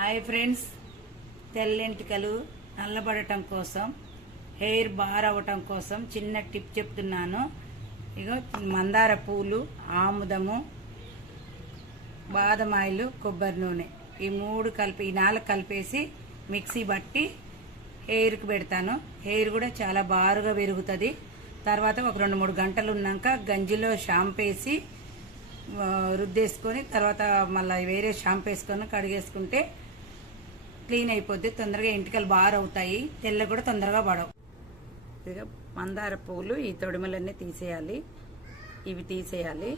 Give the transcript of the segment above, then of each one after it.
Hi friends, తెల్లెంటికలు నల్లబడటం కోసం, hair bar అవ్వటం కోసం చిన్న టిప్ చెప్తున్నాను. ఇగో మందార పూలు, ఆముదము, బాదం ఆయిల్, కొబ్బరి నూనె ఈ నాలుగు కలిపేసి మిక్సీ బట్టి హెయిర్కి పెడతాను. హెయిర్ కూడా చాలా బారుగా పెరుగుతుంది. తర్వాత ఒక 2-3 గంటలు ఉన్నాక గంజిలో షాంపూ వేసి రుద్దేసుకొని తర్వాత మళ్ళీ వేరే షాంపూ వేసుకొని కడిగేసుకుంటే క్లీన్ అయిపోద్ది. తొందరగా ఎంటికలు బార్ అవుతాయి, తెల్ల కూడా తొందరగా పడవు. ఇక మందార పూలు ఈ తొడిమలన్నీ తీసేయాలి, ఇవి తీసేయాలి.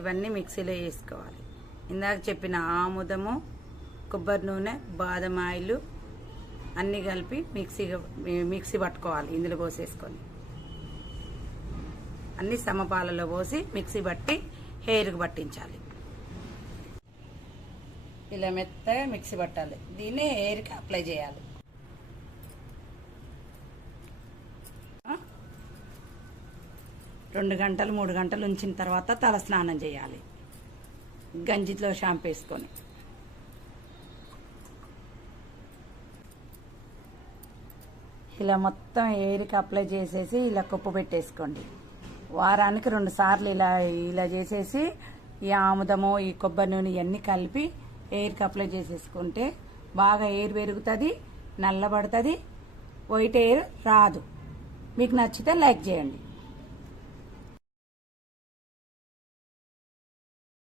ఇవన్నీ మిక్సీలో వేసుకోవాలి. ఇందాక చెప్పిన ఆముదము, కొబ్బరి నూనె, బాదం ఆయిల్ అన్నీ కలిపి మిక్సీ పట్టుకోవాలి. ఇందులో పోసేసుకొని అన్ని సమపాలలో పోసి మిక్సీ పట్టి హెయిర్కి పట్టించాలి. ఇలా మెత్తగా మిక్సీ పట్టాలి. దీన్ని హెయిర్కి అప్లై చేయాలి. రెండు గంటలు 3 గంటలు ఉంచిన తర్వాత తల స్నానం చేయాలి, గంజిలో షాంపూ వేసుకొని. ఇలా మొత్తం హెయిర్కి అప్లై చేసేసి ఇలా కొప్పు పెట్టేసుకోండి. వారానికి 2 సార్లు ఇలా చేసేసి ఈ ఆముదము, ఈ కొబ్బరి నూనె ఇవన్నీ కలిపి హెయిర్కి అప్లై చేసేసుకుంటే బాగా హెయిర్ పెరుగుతుంది, నల్లబడుతుంది, వైట్ హెయిర్ రాదు. మీకు నచ్చితే లైక్ చేయండి.